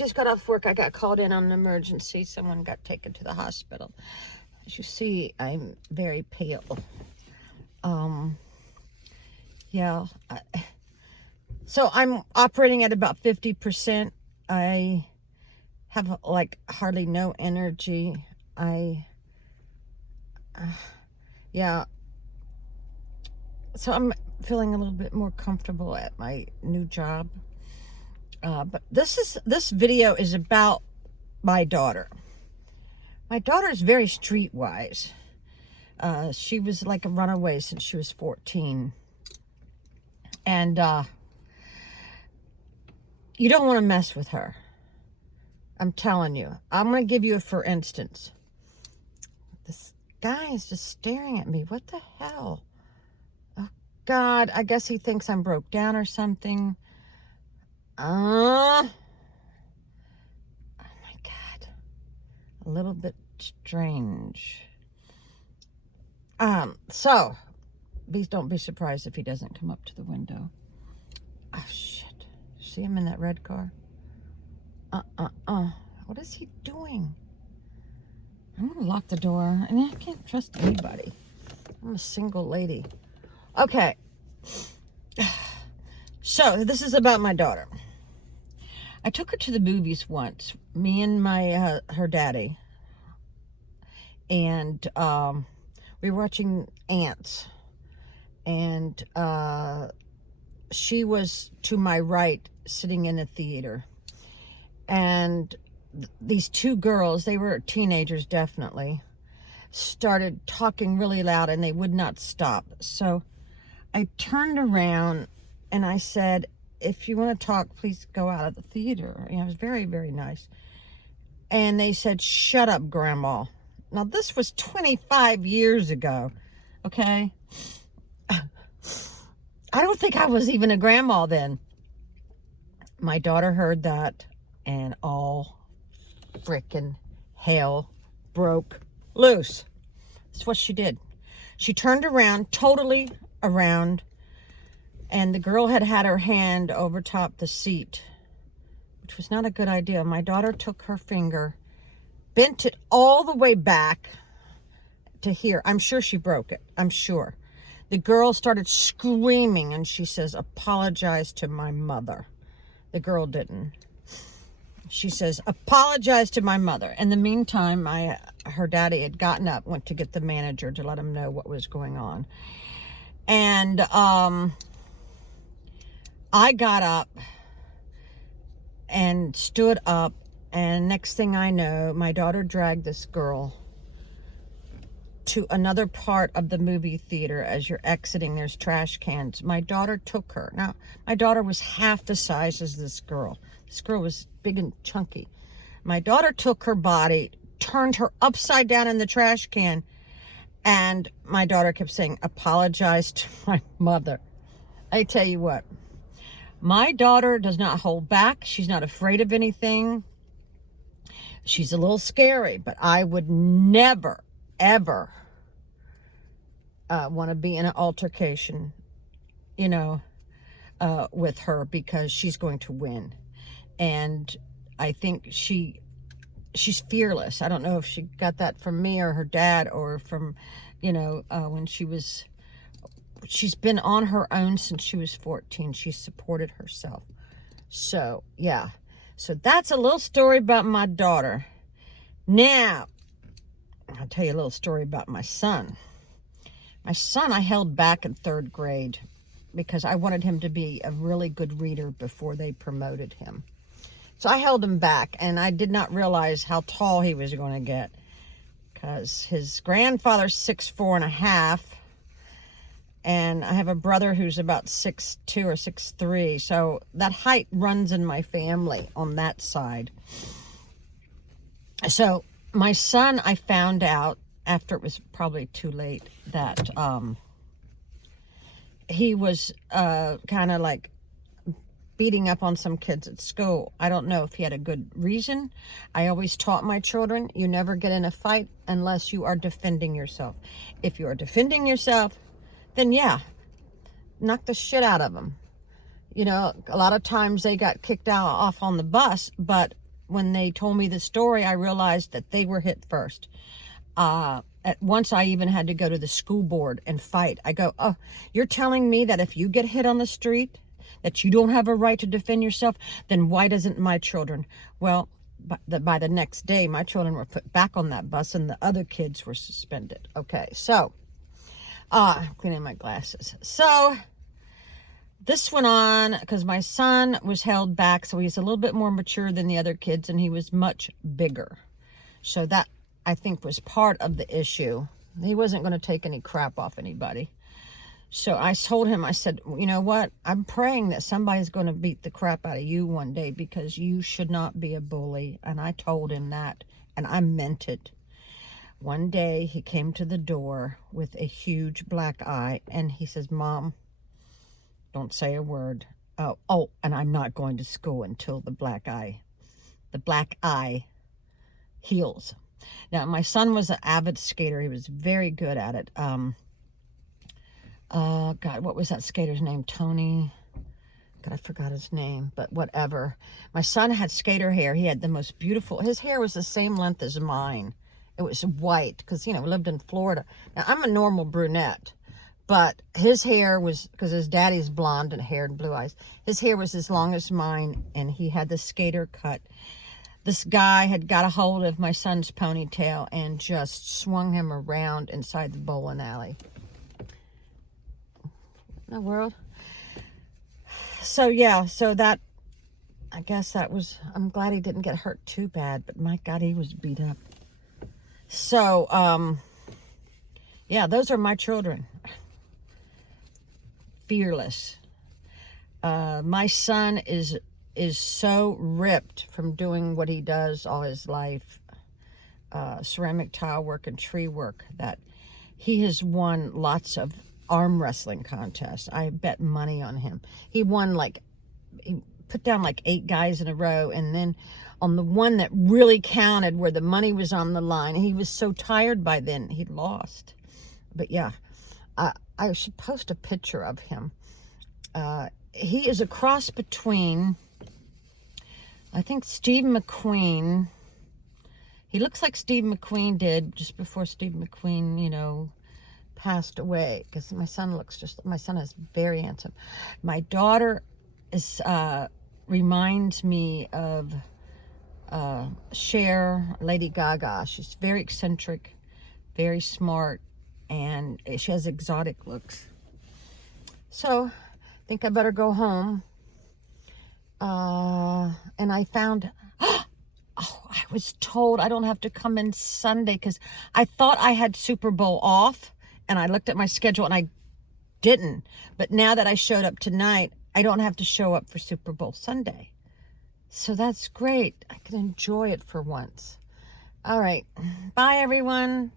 just got off work. I got called in on an emergency. Someone got taken to the hospital. As you see, I'm very pale. Yeah. So I'm operating at about 50%. I have like hardly no energy. Yeah. So I'm feeling a little bit more comfortable at my new job. But this video is about my daughter. My daughter is very streetwise. She was like a runaway since she was 14. And you don't want to mess with her. I'm telling you. I'm going to give you a for instance. This guy is just staring at me. What the hell? Oh, God. I guess he thinks I'm broke down or something. Oh, my God. A little bit strange. So, please don't be surprised if he doesn't come up to the window. Oh, shit. See him in that red car? What is he doing? I'm going to lock the door. I mean, I can't trust anybody. I'm a single lady. Okay. So, this is about my daughter. I took her to the movies once. Me and her daddy. And, we were watching Ants. And, she was to my right, sitting in a theater. And these two girls, they were teenagers definitely, started talking really loud and they would not stop. So I turned around and I said, if you want to talk, please go out of the theater. You know, it was very, very nice. And they said, shut up, Grandma. Now, this was 25 years ago, okay? I don't think I was even a grandma then. My daughter heard that, and all frickin' hell broke loose. That's what she did. She turned around, totally around, and the girl had her hand over top the seat, which was not a good idea. My daughter took her finger, bent it all the way back to here. I'm sure she broke it. I'm sure. The girl started screaming, and she says, apologize to my mother. The girl didn't. She says, apologize to my mother. In the meantime, her daddy had gotten up, went to get the manager to let him know what was going on. And I got up and stood up, and next thing I know, my daughter dragged this girl to another part of the movie theater. As you're exiting, there's trash cans. My daughter took her. Now, my daughter was half the size as this girl. This girl was big and chunky. My daughter took her body, turned her upside down in the trash can, and my daughter kept saying, apologize to my mother. I tell you what, my daughter does not hold back. She's not afraid of anything. She's a little scary, but I would never, ever want to be in an altercation, you know, with her, because she's going to win. And I think she's fearless. I don't know if she got that from me or her dad, or from, you know, when she's been on her own since she was 14. She's supported herself. So, yeah. So that's a little story about my daughter. Now, I'll tell you a little story about my son. My son, I held back in 3rd grade because I wanted him to be a really good reader before they promoted him. So I held him back, and I did not realize how tall he was going to get, because his grandfather's 6'4.5", and I have a brother who's about 6'2" or 6'3", so that height runs in my family on that side. So my son, I found out after it was probably too late that he was kind of like beating up on some kids at school. I don't know if he had a good reason. I always taught my children, you never get in a fight unless you are defending yourself. If you are defending yourself, then yeah, knock the shit out of them. You know, a lot of times they got kicked out off on the bus, but when they told me the story, I realized that they were hit first. At once I even had to go to the school board and fight. I go, oh, you're telling me that if you get hit on the street, that you don't have a right to defend yourself? Then why doesn't my children? Well, by the next day, my children were put back on that bus and the other kids were suspended. Okay, so, cleaning my glasses. So, this went on because my son was held back, so he's a little bit more mature than the other kids, and he was much bigger. So that, I think, was part of the issue. He wasn't going to take any crap off anybody. So I told him, I said, you know what? I'm praying that somebody's going to beat the crap out of you one day because you should not be a bully. And I told him that, and I meant it. One day he came to the door with a huge black eye, and he says, Mom, don't say a word. Oh, and I'm not going to school until the black eye heals. Now, my son was an avid skater. He was very good at it. God, what was that skater's name? Tony. God, I forgot his name, but whatever. My son had skater hair. He had the most beautiful, his hair was the same length as mine. It was white because, we lived in Florida. Now, I'm a normal brunette, but his hair was, because his daddy's blonde and hair and blue eyes, his hair was as long as mine, and he had the skater cut. This guy had got a hold of my son's ponytail and just swung him around inside the bowling alley. In the world. So yeah, so that, I guess that was, I'm glad he didn't get hurt too bad, but my God, he was beat up. So, yeah, those are my children. Fearless. My son is so ripped from doing what he does all his life, ceramic tile work and tree work, that he has won lots of arm wrestling contests. I bet money on him. He won he put down 8 guys in a row, and then on the one that really counted where the money was on the line, he was so tired by then he lost. But yeah, I should post a picture of him. He is a cross between, I think, Steve McQueen. He looks like Steve McQueen did just before Steve McQueen, passed away, because my son is very handsome. My daughter reminds me of Cher, Lady Gaga. She's very eccentric, very smart, and she has exotic looks. So I think I better go home. And I found, I was told I don't have to come in Sunday because I thought I had Super Bowl off, and I looked at my schedule and I didn't. But now that I showed up tonight, I don't have to show up for Super Bowl Sunday. So that's great. I can enjoy it for once. All right. Bye, everyone.